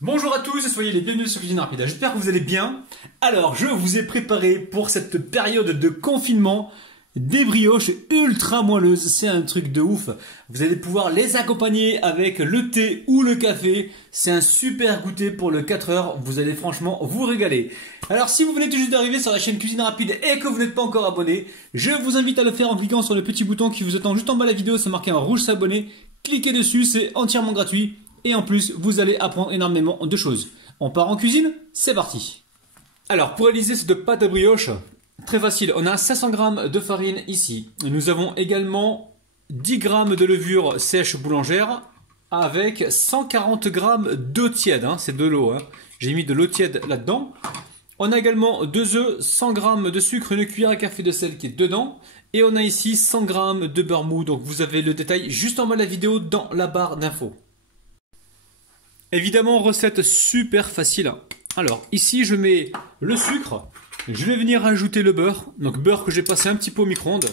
Bonjour à tous et soyez les bienvenus sur Cuisine Rapide. J'espère que vous allez bien. Alors, je vous ai préparé pour cette période de confinement des brioches ultra moelleuses. C'est un truc de ouf. Vous allez pouvoir les accompagner avec le thé ou le café. C'est un super goûter pour le 4 heures. Vous allez franchement vous régaler. Alors, si vous venez tout juste d'arriver sur la chaîne Cuisine Rapide et que vous n'êtes pas encore abonné, je vous invite à le faire en cliquant sur le petit bouton qui vous attend juste en bas de la vidéo. C'est marqué en rouge s'abonner. Cliquez dessus, c'est entièrement gratuit. Et en plus, vous allez apprendre énormément de choses. On part en cuisine, c'est parti. Alors, pour réaliser cette pâte à brioche, très facile. On a 500 g de farine ici. Nous avons également 10 g de levure sèche boulangère avec 140 g d'eau tiède. C'est de l'eau. J'ai mis de l'eau tiède là-dedans. On a également 2 œufs, 100 g de sucre, une cuillère à café de sel qui est dedans. Et on a ici 100 g de beurre mou. Donc, vous avez le détail juste en bas de la vidéo dans la barre d'infos. Évidemment, recette super facile. Alors, ici, je mets le sucre. Je vais venir ajouter le beurre. Donc, beurre que j'ai passé un petit peu au micro-ondes.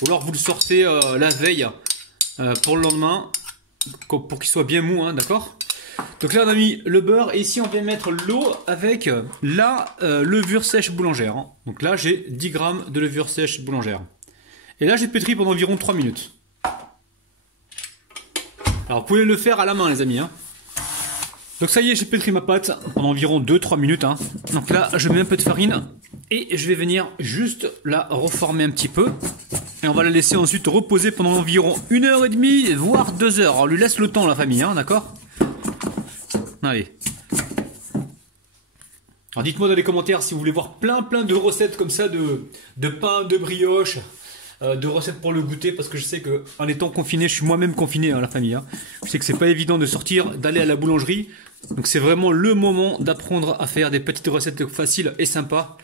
Ou alors, vous le sortez la veille pour le lendemain. Pour qu'il soit bien mou, d'accord? Donc là, on a mis le beurre. Et ici, on va mettre l'eau avec la levure sèche boulangère. Donc là, j'ai 10 g de levure sèche boulangère. Et là, j'ai pétri pendant environ 3 minutes. Alors, vous pouvez le faire à la main, les amis. Donc ça y est, j'ai pétri ma pâte pendant environ 2-3 minutes. Donc là, je mets un peu de farine et je vais venir juste la reformer un petit peu. Et on va la laisser ensuite reposer pendant environ 1h30, voire 2 heures. On lui laisse le temps, la famille, d'accord? Allez. Alors dites-moi dans les commentaires si vous voulez voir plein de recettes comme ça de pain, de brioche, de recettes pour le goûter, parce que je sais que en étant confiné, je suis moi-même confiné, la famille. Je sais que c'est pas évident de sortir, d'aller à la boulangerie. Donc c'est vraiment le moment d'apprendre à faire des petites recettes faciles et sympas.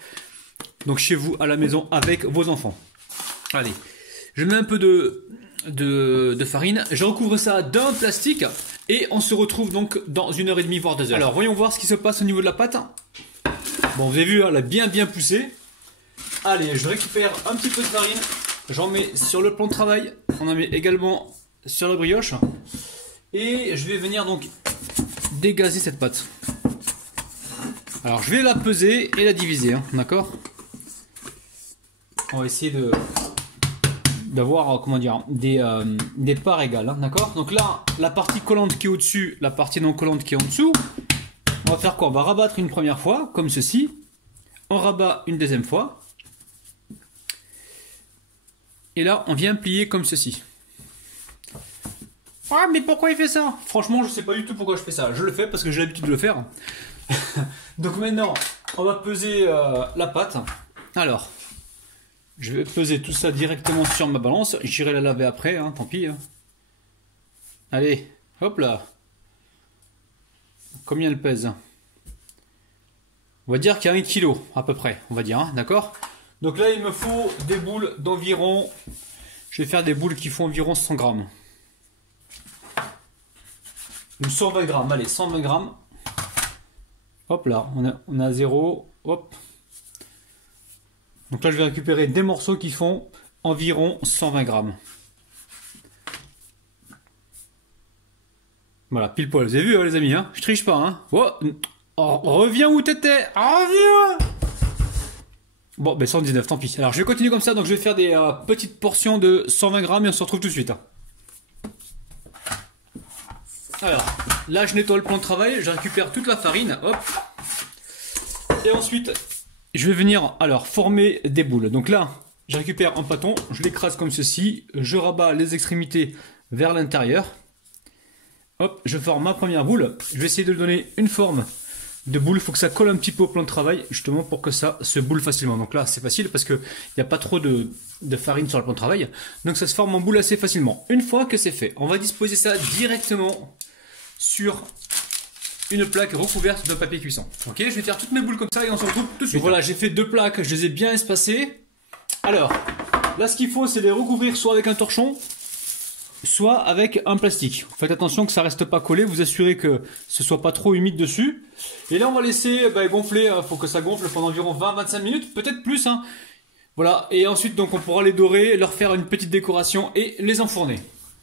Donc chez vous, à la maison, avec vos enfants. Allez, je mets un peu de farine. Je recouvre ça d'un plastique. Et on se retrouve donc dans 1h30 voire 2 heures. Alors voyons voir ce qui se passe au niveau de la pâte. Bon, vous avez vu, elle a bien poussé. Allez, je récupère un petit peu de farine. J'en mets sur le plan de travail. On en met également sur la brioche. Et je vais venir donc dégazer cette pâte. Alors je vais la peser et la diviser, d'accord? On va essayer d'avoir, comment dire, des parts égales, d'accord? Donc là, la partie collante qui est au-dessus, la partie non collante qui est en dessous. On va faire quoi? On va rabattre une première fois, comme ceci. On rabat une deuxième fois. Et là, on vient plier comme ceci. Ah, mais pourquoi il fait ça? Franchement, je sais pas du tout pourquoi je fais ça. Je le fais parce que j'ai l'habitude de le faire. Donc maintenant, on va peser la pâte. Alors, je vais peser tout ça directement sur ma balance. J'irai la laver après, tant pis. Allez, hop là. Combien elle pèse? On va dire qu'il y a 1 kg à peu près, on va dire, d'accord? Donc là, il me faut des boules d'environ... Je vais faire des boules qui font environ 100 grammes. Ou 120 grammes, allez, 120 grammes. Hop là, on a 0. Hop. Donc là, je vais récupérer des morceaux qui font environ 120 grammes. Voilà, pile poil. Vous avez vu, les amis, je triche pas. Oh, reviens où t'étais. Reviens. Bon, ben 119, tant pis. Alors, je vais continuer comme ça. Donc, je vais faire des petites portions de 120 grammes et on se retrouve tout de suite. Alors, là, je nettoie le plan de travail. Je récupère toute la farine. Hop. Et ensuite, je vais venir, alors, former des boules. Donc là, je récupère un pâton. Je l'écrase comme ceci. Je rabats les extrémités vers l'intérieur. Hop, je forme ma première boule. Je vais essayer de lui donner une forme de boule. Il faut que ça colle un petit peu au plan de travail, justement pour que ça se boule facilement. Donc là, c'est facile parce qu'il n'y a pas trop de farine sur le plan de travail. Donc ça se forme en boule assez facilement. Une fois que c'est fait, on va disposer ça directement sur une plaque recouverte de papier cuisson. Ok, je vais faire toutes mes boules comme ça et on se retrouve tout de suite. Donc voilà, j'ai fait 2 plaques, je les ai bien espacées. Alors, là, ce qu'il faut, c'est les recouvrir soit avec un torchon, soit avec un plastique. Faites attention que ça reste pas collé, vous assurez que ce soit pas trop humide dessus. Et là on va laisser gonfler, faut que ça gonfle pendant environ 20-25 minutes, peut-être plus. Voilà, et ensuite donc on pourra les dorer, leur faire une petite décoration et les enfourner.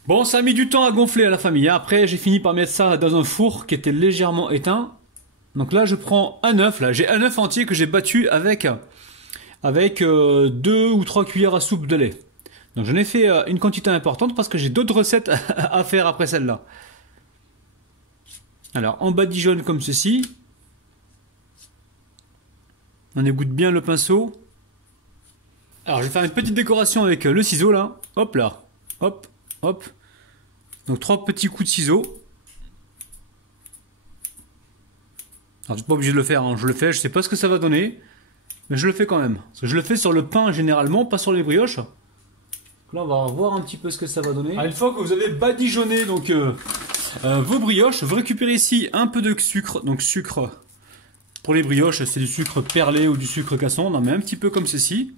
Bon, ça a mis du temps à gonfler à la famille. Après j'ai fini par mettre ça dans un four qui était légèrement éteint. Donc là, je prends un œuf. Là, j'ai un œuf entier que j'ai battu avec 2 ou 3 cuillères à soupe de lait. Donc j'en ai fait une quantité importante parce que j'ai d'autres recettes à faire après celle-là. Alors, en badigeonne comme ceci. On égoutte bien le pinceau. Alors, je vais faire une petite décoration avec le ciseau là. Hop là. Hop, hop. Donc 3 petits coups de ciseau. Alors, tu n'es pas obligé de le faire, hein. Je le fais, je sais pas ce que ça va donner. Mais je le fais quand même. Parce que je le fais sur le pain généralement, pas sur les brioches. Donc là, on va voir un petit peu ce que ça va donner. Alors, une fois que vous avez badigeonné donc, vos brioches, vous récupérez ici un peu de sucre. Donc sucre, pour les brioches, c'est du sucre perlé ou du sucre casson. On en met un petit peu comme ceci.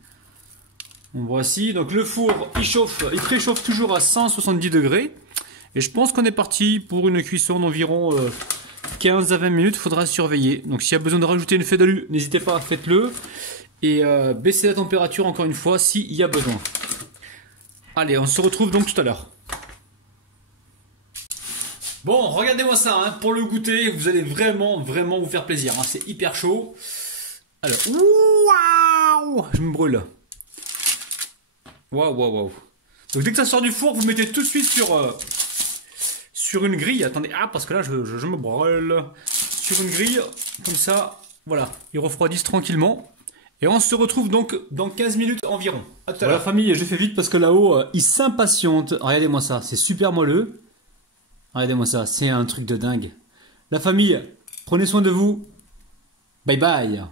On voit ici. Donc le four, il préchauffe toujours à 170 degrés. Et je pense qu'on est parti pour une cuisson d'environ 15 à 20 minutes. Il faudra surveiller. Donc s'il y a besoin de rajouter une fée d'alu, n'hésitez pas, faites-le. Et baissez la température encore une fois s'il y a besoin. Allez, on se retrouve donc tout à l'heure. Bon, regardez-moi ça, hein. Pour le goûter, vous allez vraiment vous faire plaisir, hein. C'est hyper chaud. Alors, waouh, je me brûle. Waouh. Donc dès que ça sort du four, vous mettez tout de suite sur une grille. Attendez, parce que là, je me brûle. Sur une grille, comme ça, voilà. Ils refroidissent tranquillement. Et on se retrouve donc dans 15 minutes environ. À tout à l'heure. Voilà, famille, je fais vite parce que là-haut, ils s'impatientent. Regardez-moi ça, c'est super moelleux. Regardez-moi ça, c'est un truc de dingue. La famille, prenez soin de vous. Bye bye.